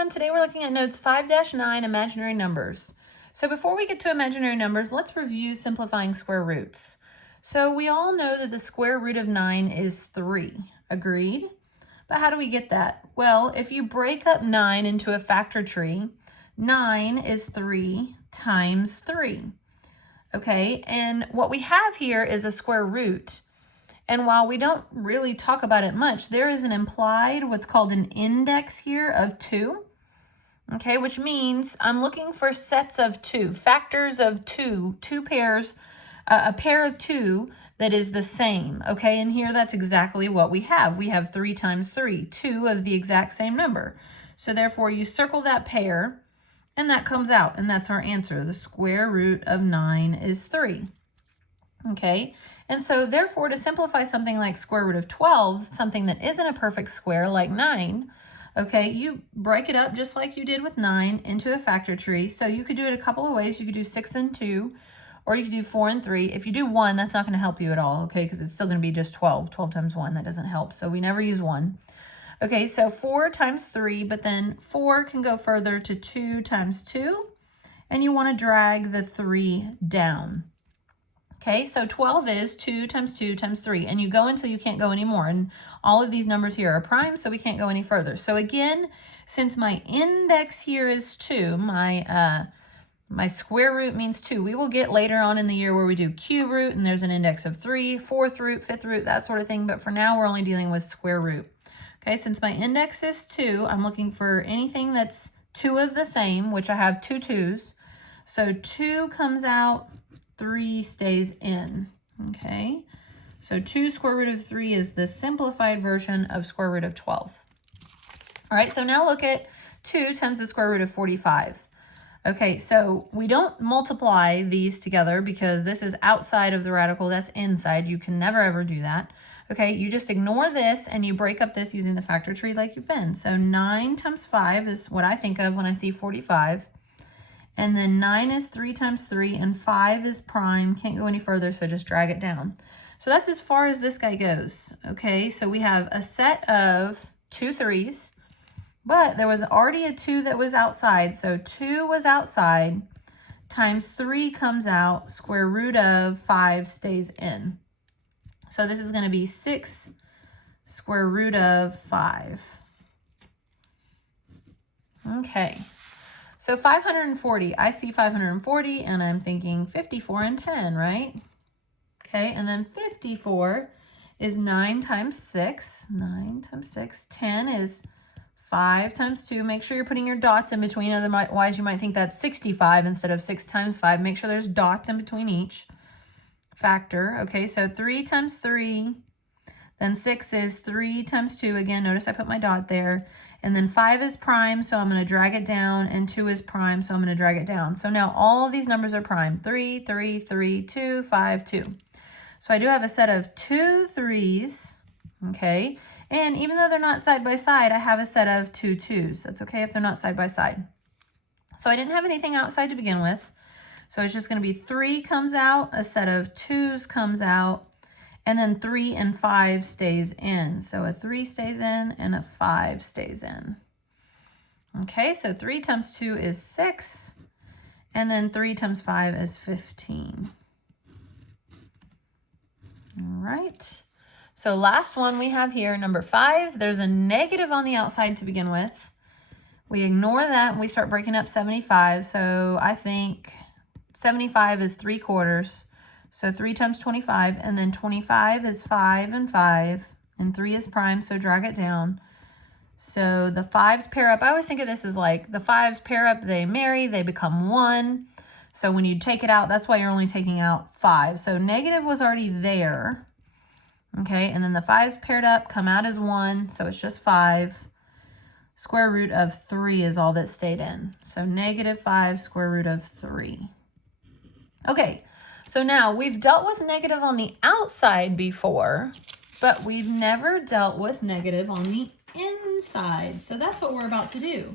everyone. Today we're looking at notes 5-9, imaginary numbers. So before we get to imaginary numbers, let's review simplifying square roots. So we all know that the square root of 9 is 3. Agreed? But how do we get that? Well, if you break up 9 into a factor tree, 9 is 3 times 3. Okay, and what we have here is a square root. And while we don't really talk about it much, there is an implied, what's called an index here of 2. Okay, which means I'm looking for sets of 2, factors of 2, two pairs, a pair of 2 that is the same. Okay, and here that's exactly what we have. We have 3 times 3, 2 of the exact same number. So therefore you circle that pair and that comes out, and that's our answer. The square root of 9 is 3. Okay, and so therefore to simplify something like square root of 12, something that isn't a perfect square like 9, okay, you break it up just like you did with 9 into a factor tree. So you could do it a couple of ways. You could do 6 and 2, or you could do 4 and 3. If you do 1, that's not going to help you at all, okay, because it's still going to be just 12. 12 times 1, that doesn't help. So we never use 1. Okay, so 4 times 3, but then 4 can go further to 2 times 2, and you want to drag the 3 down. Okay, so 12 is 2 times 2 times 3, and you go until you can't go anymore. And all of these numbers here are prime, so we can't go any further. So again, since my index here is 2, my square root means 2. We will get later on in the year where we do cube root, and there's an index of 3, 4th root, 5th root, that sort of thing. But for now, we're only dealing with square root. Okay, since my index is 2, I'm looking for anything that's 2 of the same, which I have 2 2's. So 2 comes out, 3 stays in. Okay, so 2 square root of 3 is the simplified version of square root of 12. All right, so now look at 2 times the square root of 45. Okay, so we don't multiply these together because this is outside of the radical, that's inside. You can never ever do that. Okay, you just ignore this and you break up this using the factor tree like you've been. So 9 times 5 is what I think of when I see 45. And then 9 is 3 times 3, and 5 is prime. Can't go any further, so just drag it down. So that's as far as this guy goes. Okay, so we have a set of 2 3's, but there was already a 2 that was outside. So 2 was outside, times 3 comes out, square root of 5 stays in. So this is going to be 6 square root of 5. Okay. So 540, I see 540 and I'm thinking 54 and 10, right? Okay, and then 54 is 9 times 6. 9 times 6. 10 is 5 times 2. Make sure you're putting your dots in between, otherwise you might think that's 65 instead of 6 times 5. Make sure there's dots in between each factor. Okay, so 3 times 3. Then 6 is 3 times 2. Again, notice I put my dot there. And then 5 is prime, so I'm going to drag it down. And 2 is prime, so I'm going to drag it down. So now all of these numbers are prime. 3, 3, 3, 2, 5, 2. So I do have a set of 2 3's, okay? And even though they're not side by side, I have a set of 2 2's. That's okay if they're not side by side. So I didn't have anything outside to begin with. So it's just going to be 3 comes out, a set of 2's comes out, and then 3 and 5 stays in. So a 3 stays in and a 5 stays in. Okay, so 3 times 2 is 6. And then 3 times 5 is 15. All right. So last one we have here, number 5. There's a negative on the outside to begin with. We ignore that and we start breaking up 75. So I think 75 is 3/4. So 3 times 25, and then 25 is 5 and 5, and 3 is prime, so drag it down. So the 5's pair up. I always think of this as like the 5's pair up, they marry, they become 1. So when you take it out, that's why you're only taking out 5. So negative was already there. Okay, and then the 5's paired up, come out as 1, so it's just 5. Square root of 3 is all that stayed in. So -5 square root of 3. Okay. So now we've dealt with negative on the outside before, but we've never dealt with negative on the inside. So that's what we're about to do.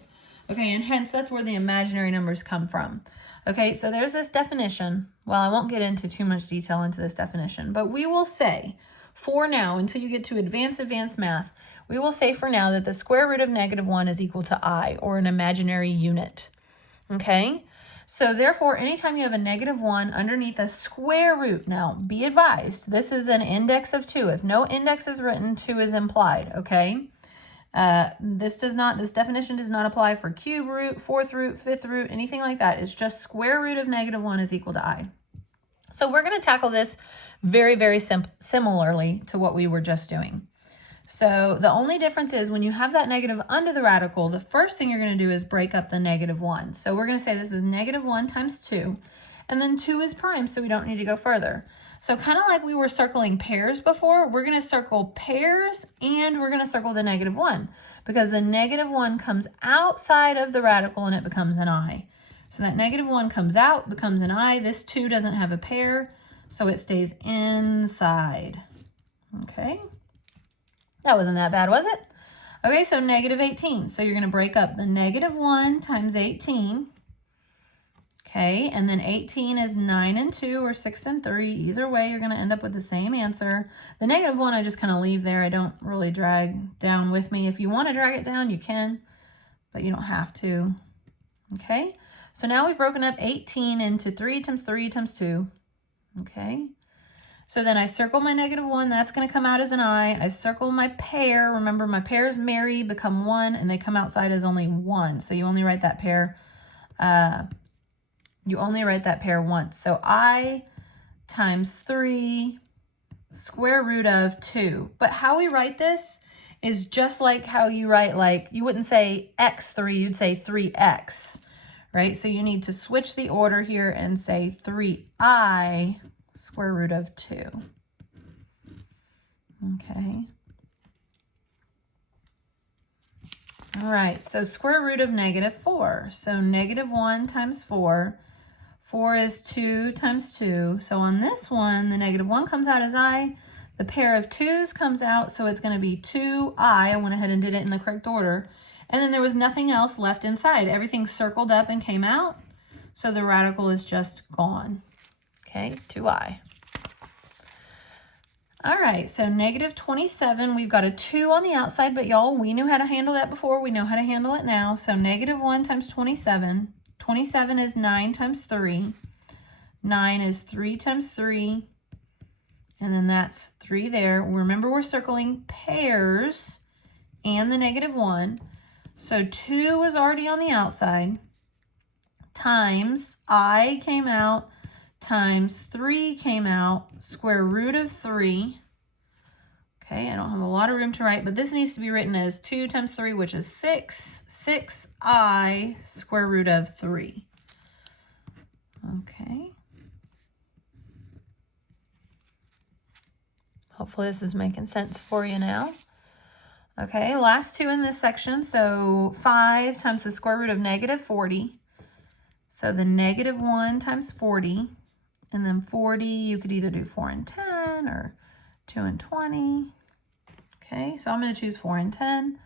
Okay, and hence that's where the imaginary numbers come from. Okay, so there's this definition. Well, I won't get into too much detail into this definition, but we will say, for now, until you get to advanced math, we will say for now that the square root of -1 is equal to I, or an imaginary unit. Okay? So therefore, anytime you have a -1 underneath a square root, now be advised, this is an index of 2. If no index is written, 2 is implied, okay? This definition does not apply for cube root, fourth root, fifth root, anything like that. It's just square root of -1 is equal to I. So we're going to tackle this very, very similarly to what we were just doing. So the only difference is when you have that negative under the radical, the first thing you're going to do is break up the -1. So we're going to say this is -1 times 2, and then 2 is prime, so we don't need to go further. So kind of like we were circling pairs before, we're going to circle pairs and we're going to circle the -1 because the -1 comes outside of the radical and it becomes an I. So that -1 comes out, becomes an I. This 2 doesn't have a pair, so it stays inside. Okay. That wasn't that bad, was it? Okay, so -18. So you're going to break up the -1 times 18. Okay, and then 18 is 9 and 2 or 6 and 3. Either way, you're going to end up with the same answer. The -1 I just kind of leave there. I don't really drag down with me. If you want to drag it down, you can, but you don't have to. Okay, so now we've broken up 18 into 3 times 3 times 2. Okay, so then I circle my -1. That's going to come out as an I. I circle my pair. Remember, my pairs marry, become 1, and they come outside as only 1. So you only write that pair once. So I times 3 square root of 2. But how we write this is just like how you write, like, you wouldn't say x3, you'd say 3x, right? So you need to switch the order here and say 3I square root of 2. Okay. All right, so square root of -4. So -1 times 4. 4 is 2 times 2. So on this one, the -1 comes out as I. The pair of 2's comes out, so it's going to be 2I. I went ahead and did it in the correct order. And then there was nothing else left inside. Everything circled up and came out. So the radical is just gone. Okay, 2I. All right, so -27, we've got a 2 on the outside, but y'all, we knew how to handle that before. We know how to handle it now. So -1 times 27. 27 is 9 times 3. 9 is 3 times 3. And then that's 3 there. Remember, we're circling pairs and the -1. So 2 was already on the outside. Times I came out. Times 3 came out, square root of 3. Okay, I don't have a lot of room to write, but this needs to be written as 2 times 3, which is 6. 6I square root of 3. Okay. Hopefully this is making sense for you now. Okay, last two in this section. So 5 times the square root of -40. So the -1 times 40. And then 40, you could either do 4 and 10 or 2 and 20. Okay, so I'm going to choose 4 and 10.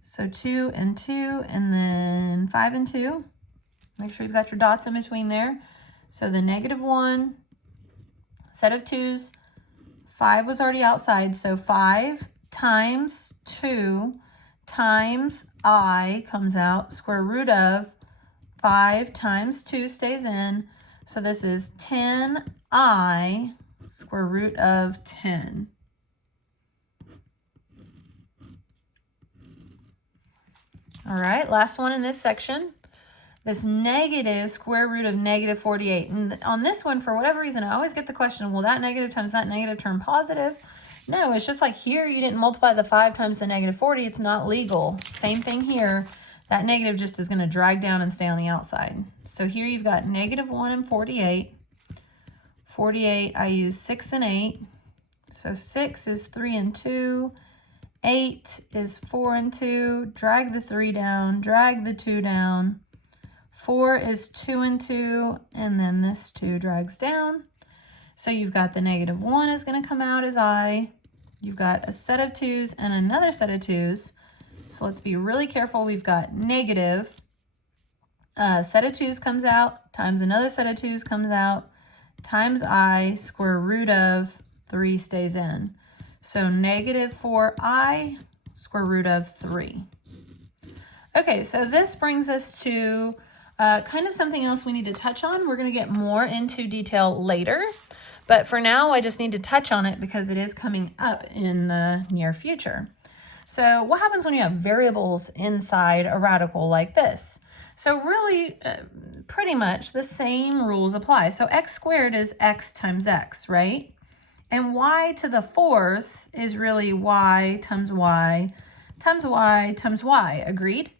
So 2 and 2, and then 5 and 2. Make sure you've got your dots in between there. So the -1, set of 2's, 5 was already outside. So 5 times 2 times I comes out. Square root of 5 times 2 stays in. So this is 10I square root of 10. All right, last one in this section. This negative square root of -48. And on this one, for whatever reason, I always get the question, will that negative times that negative turn positive? No, it's just like here, you didn't multiply the 5 times the -40. It's not legal. Same thing here. That negative just is going to drag down and stay on the outside. So here you've got -1 and 48. 48, I use 6 and 8. So 6 is 3 and 2. 8 is 4 and 2. Drag the 3 down. Drag the 2 down. 4 is 2 and 2. And then this 2 drags down. So you've got the -1 is going to come out as I. You've got a set of 2's and another set of 2's. So let's be really careful. We've got negative. Set of 2's comes out, times another set of 2's comes out, times I, square root of 3 stays in. So -4I square root of 3. Okay, so this brings us to kind of something else we need to touch on. We're going to get more into detail later, but for now I just need to touch on it because it is coming up in the near future. So what happens when you have variables inside a radical like this? So really, pretty much the same rules apply. So x squared is x times x, right? And y to the fourth is really y times y times y times y, agreed?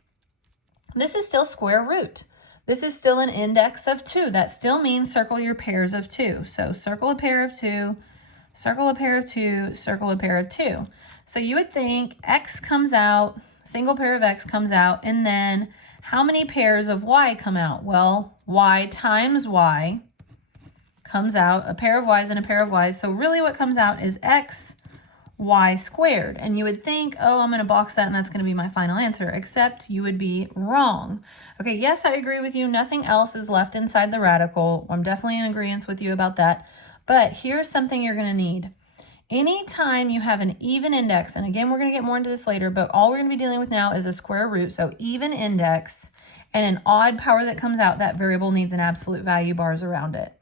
This is still square root. This is still an index of 2. That still means circle your pairs of 2. So circle a pair of 2, circle a pair of 2, circle a pair of 2. So you would think x comes out, single pair of x comes out, and then how many pairs of y come out? Well, y times y comes out, a pair of y's and a pair of y's. So really what comes out is x y squared. And you would think, oh, I'm going to box that and that's going to be my final answer, except you would be wrong. Okay, yes, I agree with you. Nothing else is left inside the radical. I'm definitely in agreement with you about that. But here's something you're going to need. Anytime you have an even index, and again, we're going to get more into this later, but all we're going to be dealing with now is a square root. So even index and an odd power that comes out, that variable needs an absolute value bars around it.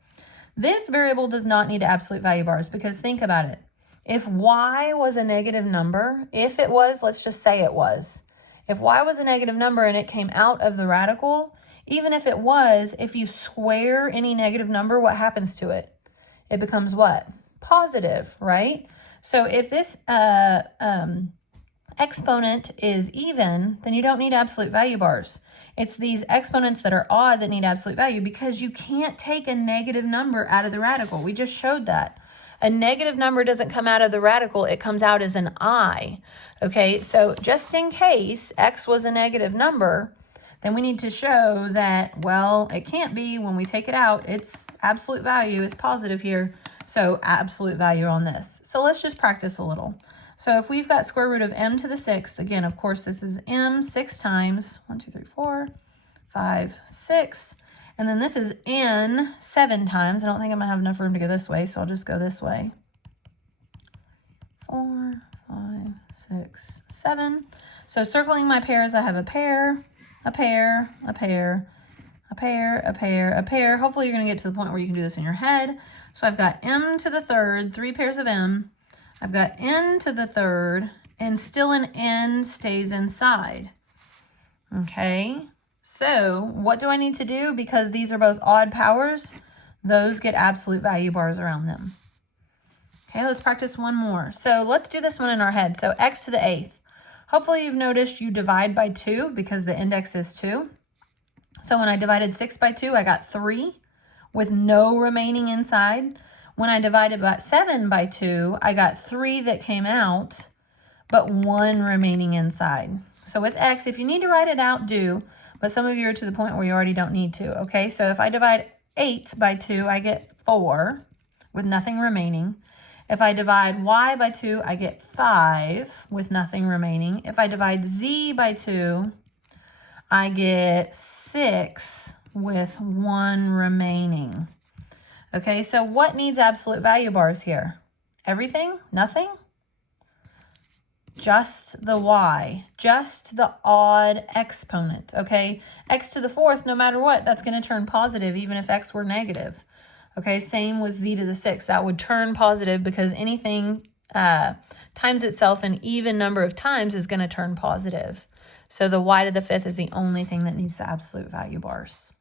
This variable does not need absolute value bars because think about it. If y was a negative number, if it was, let's just say it was. If y was a negative number and it came out of the radical, even if it was, if you square any negative number, what happens to it? It becomes what? Positive, right? So if this exponent is even, then you don't need absolute value bars. It's these exponents that are odd that need absolute value because you can't take a negative number out of the radical. We just showed that. A negative number doesn't come out of the radical, it comes out as an I. Okay, so just in case x was a negative number, then we need to show that, well, it can't be. When we take it out, its absolute value is positive here, so absolute value on this. So let's just practice a little. So if we've got square root of m to the 6th, again, of course, this is m 6 times, 1, 2, 3, 4, 5, 6. And then this is n 7 times. I don't think I'm going to have enough room to go this way, so I'll just go this way. 4, 5, 6, 7. So circling my pairs, I have a pair, a pair, a pair, a pair, a pair, a pair. Hopefully you're going to get to the point where you can do this in your head. So I've got m to the 3rd, 3 pairs of m. I've got n to the 3rd, and still an n stays inside. Okay. So what do I need to do? Because these are both odd powers, those get absolute value bars around them. Okay, let's practice one more. So let's do this one in our head. So x to the 8th. Hopefully you've noticed you divide by 2 because the index is 2. So when I divided 6 by 2, I got 3 with no remaining inside. When I divided by 7 by 2, I got 3 that came out, but 1 remaining inside. So with x, if you need to write it out, do. But some of you are to the point where you already don't need to, okay? So if I divide 8 by 2, I get 4 with nothing remaining. If I divide y by 2, I get 5 with nothing remaining. If I divide z by 2, I get 6 with 1 remaining. Okay, so what needs absolute value bars here? Everything? Nothing? Just the y, just the odd exponent, okay? X to the 4th, no matter what, that's going to turn positive even if x were negative. Okay, same with z to the 6th. That would turn positive because anything times itself an even number of times is going to turn positive. So the y to the 5th is the only thing that needs the absolute value bars.